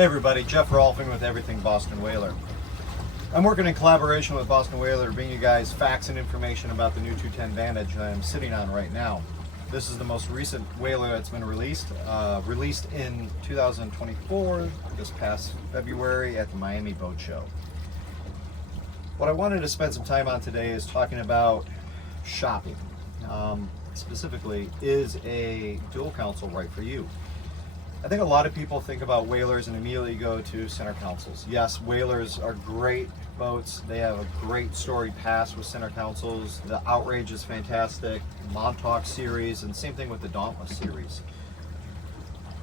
Hey everybody, Jeff Rolfing with Everything Boston Whaler. I'm working in collaboration with Boston Whaler to bring you guys facts and information about the new 210 Vantage that I'm sitting on right now. This is the most recent whaler that's been released in 2024, this past February at the Miami Boat Show. What I wanted to spend some time on today is talking about shopping. Specifically, is a dual console right for you? I think a lot of people think about whalers and immediately go to center consoles. Yes, whalers are great boats. They have a great storied past with center consoles. The Outrage is fantastic, Montauk series, and same thing with the Dauntless series.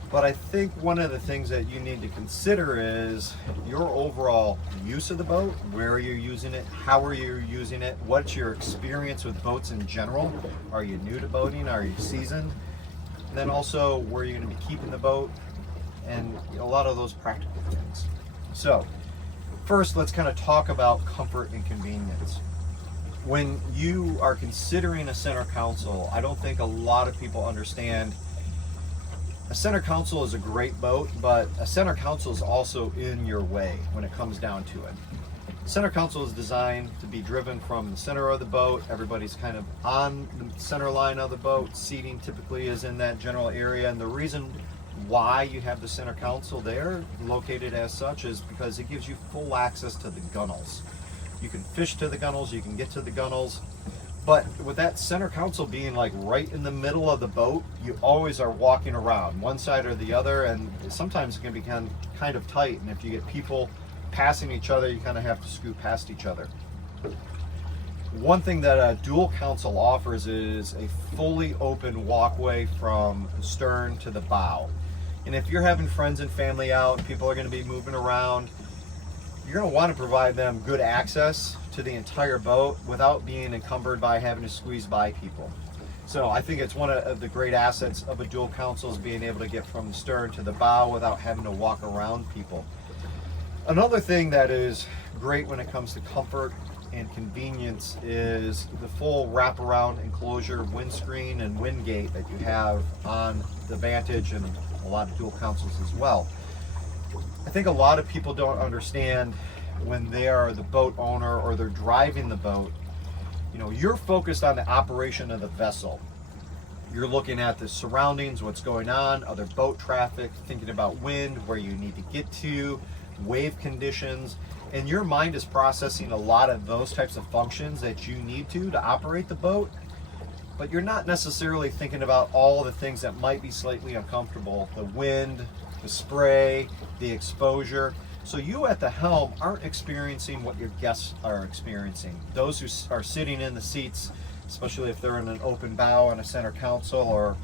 But I think one of the things that you need to consider is your overall use of the boat. Where are you using it? How are you using it? What's your experience with boats in general? Are you new to boating? Are you seasoned? And then also, where you're going to be keeping the boat, and a lot of those practical things. So, first, let's kind of talk about comfort and convenience. When you are considering a center console, I don't think a lot of people understand a center console is a great boat, but a center console is also in your way when it comes down to it. Center console is designed to be driven from the center of the boat. Everybody's kind of on the center line of the boat. Seating typically is in that general area, and the reason why you have the center console there located as such is because it gives you full access to the gunnels. You can fish to the gunnels, you can get to the gunnels, but with that center console being like right in the middle of the boat, you always are walking around one side or the other, and sometimes it can become kind of tight, and if you get people passing each other, you kind of have to scoot past each other. One thing that a dual console offers is a fully open walkway from the stern to the bow. And if you're having friends and family out, people are going to be moving around, you're going to want to provide them good access to the entire boat without being encumbered by having to squeeze by people. So I think it's one of the great assets of a dual console is being able to get from the stern to the bow without having to walk around people. Another thing that is great when it comes to comfort and convenience is the full wraparound enclosure windscreen and windgate that you have on the Vantage and a lot of dual consoles as well. I think a lot of people don't understand when they are the boat owner or they're driving the boat, you're focused on the operation of the vessel. You're looking at the surroundings, what's going on, other boat traffic, thinking about wind, where you need to get to, wave conditions, and your mind is processing a lot of those types of functions that you need to operate the boat, but you're not necessarily thinking about all the things that might be slightly uncomfortable, the wind, the spray, the exposure. So you at the helm aren't experiencing what your guests are experiencing. Those who are sitting in the seats, especially if they're in an open bow on a center console or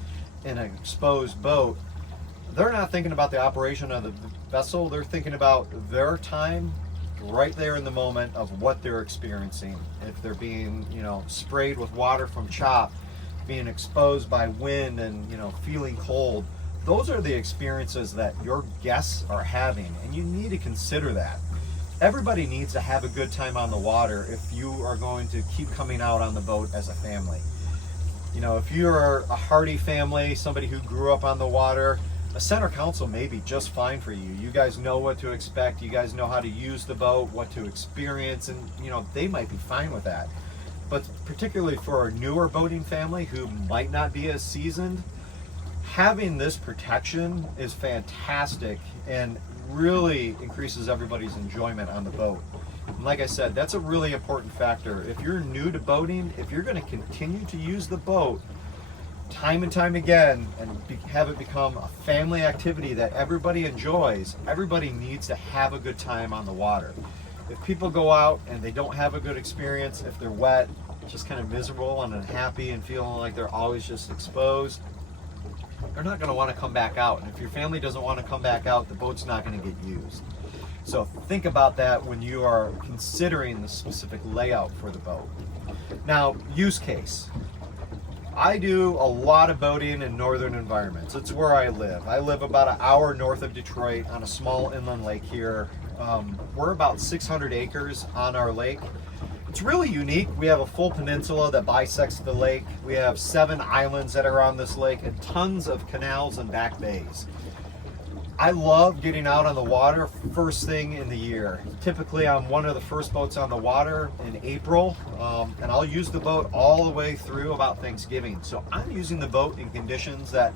in an exposed boat, they're not thinking about the operation of the vessel. They're thinking about their time right there in the moment of what they're experiencing. If they're being, sprayed with water from chop, being exposed by wind and, feeling cold, those are the experiences that your guests are having, and you need to consider that. Everybody needs to have a good time on the water if you are going to keep coming out on the boat as a family. If you're a hardy family, somebody who grew up on the water, a center console may be just fine for you. You guys know what to expect. You guys know how to use the boat, what to experience, and they might be fine with that. But particularly for a newer boating family who might not be as seasoned, having this protection is fantastic and really increases everybody's enjoyment on the boat. And like I said, that's a really important factor. If you're new to boating, if you're going to continue to use the boat time and time again and have it become a family activity that everybody enjoys, everybody needs to have a good time on the water. If people go out and they don't have a good experience, if they're wet, just kind of miserable and unhappy and feeling like they're always just exposed, they're not going to want to come back out. And if your family doesn't want to come back out, the boat's not going to get used. So think about that when you are considering the specific layout for the boat. Now, use case. I do a lot of boating in northern environments. It's where I live. I live about an hour north of Detroit on a small inland lake here. We're about 600 acres on our lake. It's really unique. We have a full peninsula that bisects the lake. We have 7 islands that are on this lake and tons of canals and back bays. I love getting out on the water first thing in the year. Typically, I'm one of the first boats on the water in April, and I'll use the boat all the way through about Thanksgiving. So I'm using the boat in conditions that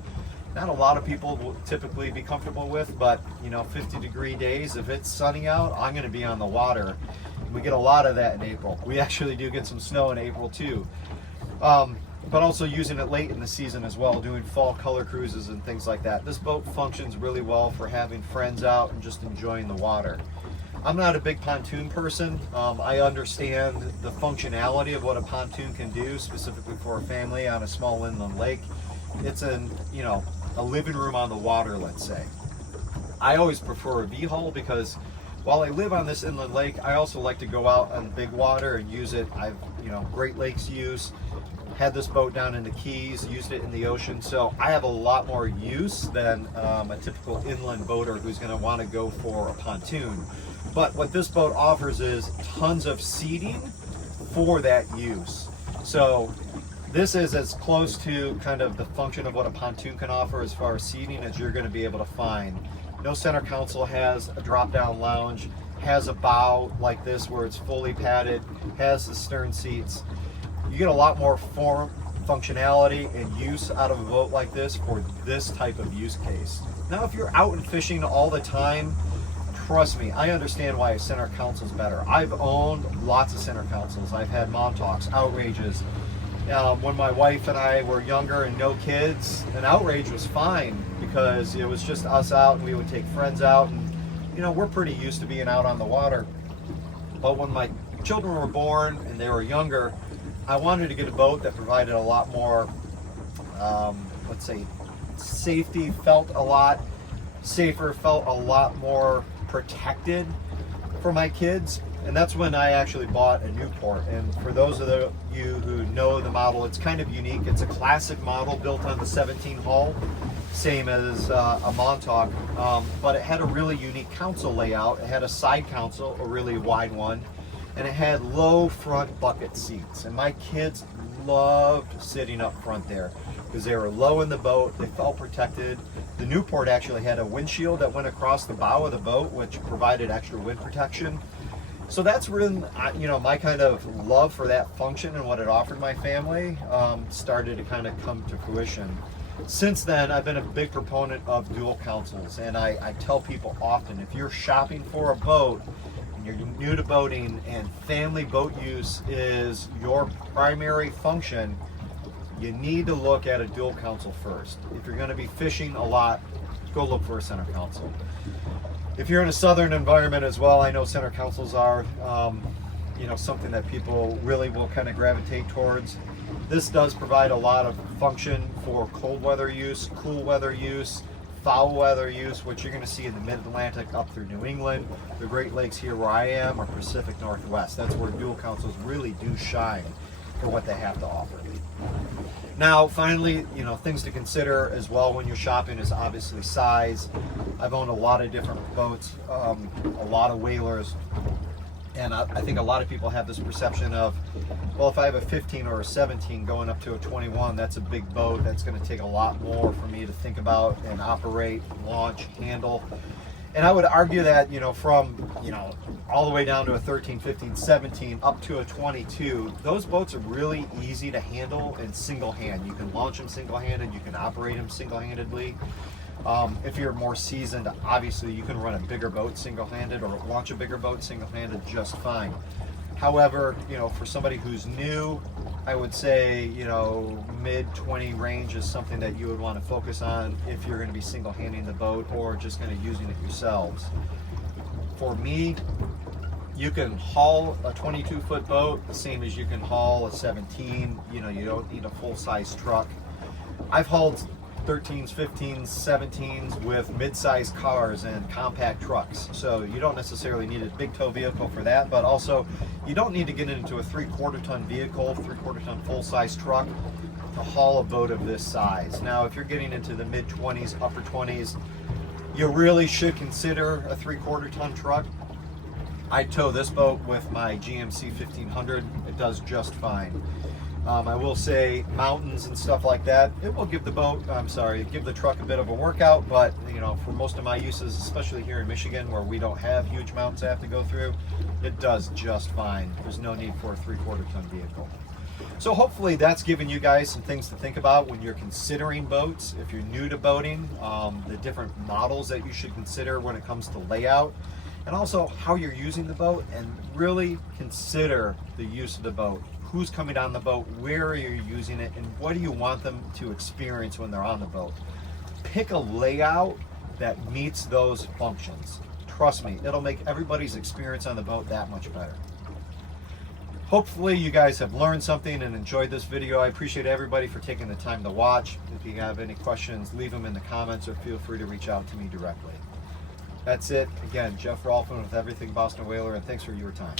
not a lot of people will typically be comfortable with, but 50-degree days, if it's sunny out, I'm going to be on the water. We get a lot of that in April. We actually do get some snow in April too. But also using it late in the season as well, doing fall color cruises and things like that. This boat functions really well for having friends out and just enjoying the water. I'm not a big pontoon person. I understand the functionality of what a pontoon can do, specifically for a family on a small inland lake. It's a living room on the water, let's say. I always prefer a V-hull because while I live on this inland lake, I also like to go out on big water and use it. I've, Great Lakes use, had this boat down in the Keys, used it in the ocean, so I have a lot more use than a typical inland boater who's going to want to go for a pontoon. But what this boat offers is tons of seating for that use. So this is as close to kind of the function of what a pontoon can offer as far as seating as you're going to be able to find. No center console, has a drop-down lounge, has a bow like this where it's fully padded, has the stern seats. You get a lot more functionality and use out of a boat like this for this type of use case. Now, if you're out and fishing all the time, trust me, I understand why a center console is better. I've owned lots of center consoles. I've had Montauk's, Outrages. When my wife and I were younger and no kids, an Outrage was fine because it was just us out and we would take friends out, and we're pretty used to being out on the water. But when my children were born and they were younger, I wanted to get a boat that provided a lot more, let's say, safety, felt a lot safer, felt a lot more protected for my kids. And that's when I actually bought a Newport. And for those of you who know the model, it's kind of unique. It's a classic model built on the 17 hull, same as a Montauk, but it had a really unique console layout. It had a side console, a really wide one, and it had low front bucket seats. And my kids loved sitting up front there because they were low in the boat, they felt protected. The Newport actually had a windshield that went across the bow of the boat, which provided extra wind protection. So that's really, my kind of love for that function and what it offered my family started to kind of come to fruition. Since then, I've been a big proponent of dual consoles, and I tell people often, if you're shopping for a boat and you're new to boating and family boat use is your primary function, you need to look at a dual console first. If you're going to be fishing a lot, go look for a center console. If you're in a southern environment as well, I know center consoles are something that people really will kind of gravitate towards. This does provide a lot of function for cold weather use, cool weather use, foul weather use, which you're going to see in the mid-Atlantic up through New England, the Great Lakes here where I am, or Pacific Northwest. That's where dual consoles really do shine for what they have to offer. Now, finally, things to consider as well when you're shopping is obviously size. I've owned a lot of different boats, a lot of whalers, and I think a lot of people have this perception of, well, if I have a 15 or a 17 going up to a 21, that's a big boat. That's going to take a lot more for me to think about and operate, launch, handle. And I would argue that, from, all the way down to a 13, 15, 17, up to a 22, those boats are really easy to handle in single hand. You can launch them single-handed, you can operate them single-handedly. If you're more seasoned, obviously you can run a bigger boat single-handed or launch a bigger boat single-handed just fine. However, for somebody who's new, I would say, mid-20 range is something that you would want to focus on if you're going to be single-handing the boat or just kind of using it yourselves. For me, you can haul a 22-foot boat the same as you can haul a 17. You don't need a full-size truck. I've hauled 13s, 15s, 17s with mid-sized cars and compact trucks. So you don't necessarily need a big tow vehicle for that, but also you don't need to get into a 3/4 ton vehicle, 3/4 ton full-size truck to haul a boat of this size. Now, if you're getting into the mid-20s, upper 20s, you really should consider a 3/4 ton truck. I tow this boat with my GMC 1500. It does just fine. I will say mountains and stuff like that, it will give the give the truck a bit of a workout, but you know, for most of my uses, especially here in Michigan where we don't have huge mountains I have to go through, it does just fine. There's no need for a 3/4 ton vehicle. So hopefully that's given you guys some things to think about when you're considering boats. If you're new to boating, the different models that you should consider when it comes to layout, and also how you're using the boat, and really consider the use of the boat. Who's coming on the boat, where are you using it, and what do you want them to experience when they're on the boat? Pick a layout that meets those functions. Trust me, it'll make everybody's experience on the boat that much better. Hopefully you guys have learned something and enjoyed this video. I appreciate everybody for taking the time to watch. If you have any questions, leave them in the comments or feel free to reach out to me directly. That's it. Again, Jeff Rolfman with Everything Boston Whaler, and thanks for your time.